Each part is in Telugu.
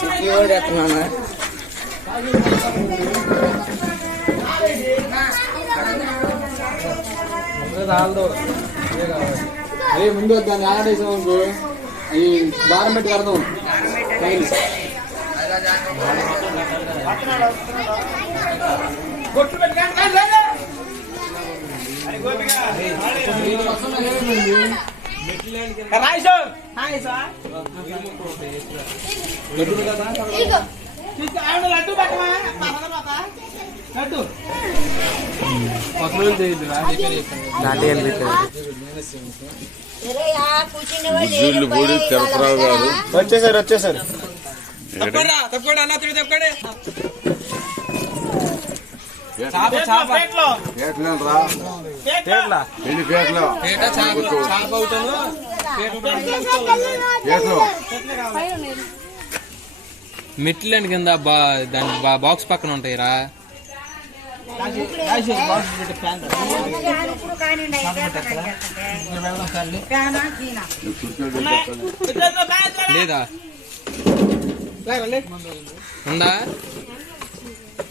सिक्योर्ड अपनाना है डाल दो अरे मुझे दाने आदेश होंगे ये गारमेंट कर दो गारमेंट गोट पे जान ले ले अरे गोबिका अरे पसंद है मुझे ఆడేసాం అనుకో ఈ దారం పెట్టి కడదాం పైన. బుజ్జుళ్ళు పూడి గారు. వచ్చేసారు వచ్చేసారు. పేటలు రా ఎన్ని పేటలు మెట్లని కింద బా దాని బా- బాక్స్ పక్కన ఉంటాయి రా లేదా. ఉందా?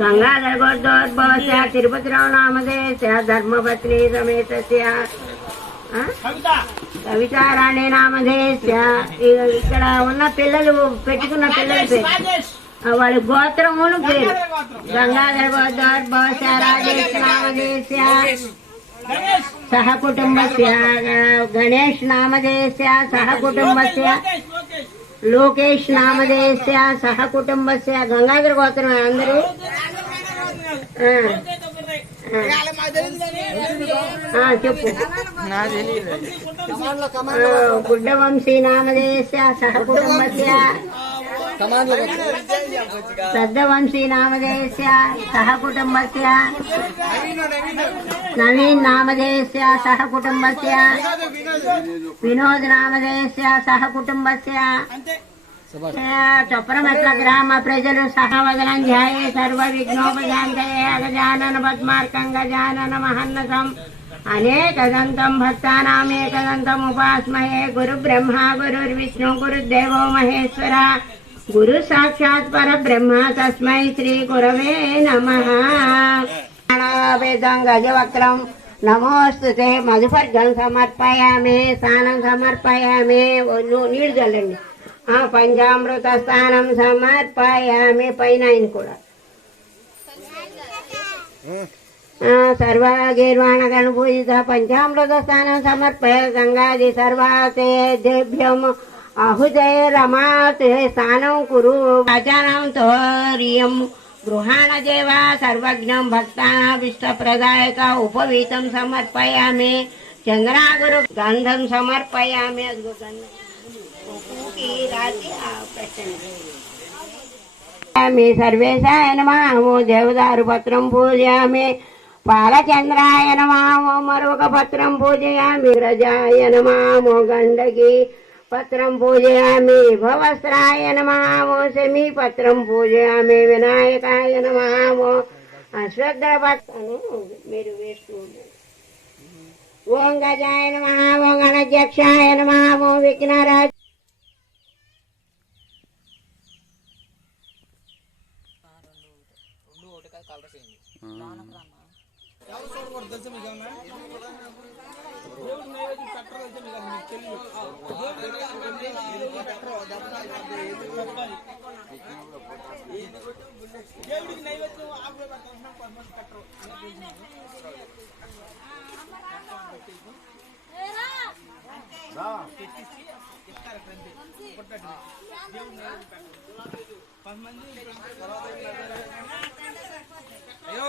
గంగాధర గోర్ధోద్భవస్య తిరుపతిరావు నామధేయస్య ధర్మపత్ని సమేతస్య ఆ? కవితారాణి నామధేయస్య ఇ- ఇక్కడ ఉన్న పిల్లలు పెట్టుకున్న పిల్లల పేరు. వాళ్ళ గోత్రమును పేరు. గంగాధర గోర్ధోద్భవస్య రాజేష్ నామధేయస్య సహ కుటుంబస్య గ- గణేష్ నామధేయస్య సహ లోకేష్ నామధేయస్య సహ కుటుంబస్య గంగాధర గోత్రం అందరూ. చెప్పు. గుడ్డవంశీ నామధేయస్య సహ కుటుంబస్య శ్రద్ధవంశీ నామధేయస్య సహ కుటుంబస్య. నవీన్ నామధేయస్య సహ కుటుంబస్య. వినోద్ నామధేయస్య సహ కుటుంబస్య. చొప్పరమెట్ల గ్రామ ప్రజలు సహవదనం ధ్యాయే సర్వ విఘ్నోపశాంతయే అగజానన పద్మార్కం గజానన మహన్నసం అనేకదంతం భక్తానామేకదంతం ఉపాస్మహే గురు బ్రహ్మ గురుర్విష్ణు గురుదేవో మహేశ్వర. గురు సాక్షాత్ పరబ్రహ్మ తస్మై శ్రీ గురవే నమ. గజవక్రం. నమోస్తు మధుపర్గం సమర్పయామే స్నానం సమర్పయామే. నీళ్ళు చల్లండి. ఆ పంచామృత స్నానం సమర్పయామే. పైన ఆయన కూడా. ఆ, సర్వగీర్వాణ గణపూజిత పంచామృత స్నానం సమర్పయ గంగాది సర్వాసేభ్యం अहुजय रमासुहसानं कुरु। राजानां तोहरियं गृहाणदेव सर्वज्ञं भक्तानाविष्टप्रदायक उपवीतं समर्पयामि। चन्द्रागुरु गन्धं समर्पयामि। मी सर्वेशाय नमः ओम देवदारुपत्रं पूजयामि। पालचन्द्राय नमः ओम मरुकपत्रं पूजयामि। व्रजाय नमः गंडकी పత్రం పూజయామి భవస్త్రాయ నమామోసమి పత్రం పూజయామి వినాయకాయ నమామో అశ్వగ్ర పత్రను మీరు వేస్తూ ఓం గజాయ నమ గణధ్యక్షాయ నమ విఘ్నరాజ ఎవరు చూడకూడదు తెలుసా మీకు ఏమన్నా? దేవుడు నైవేద్యం పెట్టరు తెలుసా మీకు అసలు మీకు తెలియదు. దేవుడికి అయ్యో.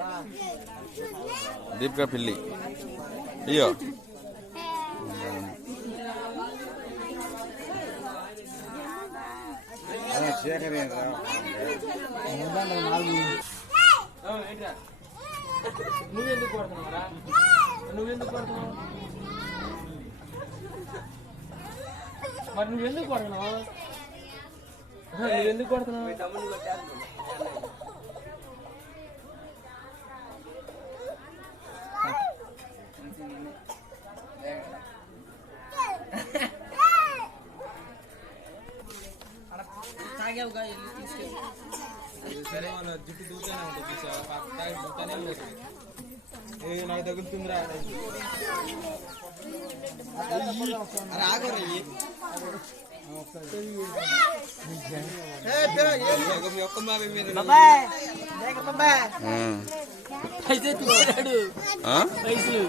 ఆ, ఏంట్రా? నువ్వెందుకు కొడుతున్నావురా నువ్వెందుకు కొడుతున్నావు? మరి నువ్వెందుకు కొడుతున్నావు? నువ్వెందుకు కొడుతున్నావు సరే. జుట్టు దూతూనే ఉంటుంది దూతూనే ఉంటుంది ఏ. నాకు తగులుతుందిరా రాగరయ్యి ఒక్క మీద? పైసలు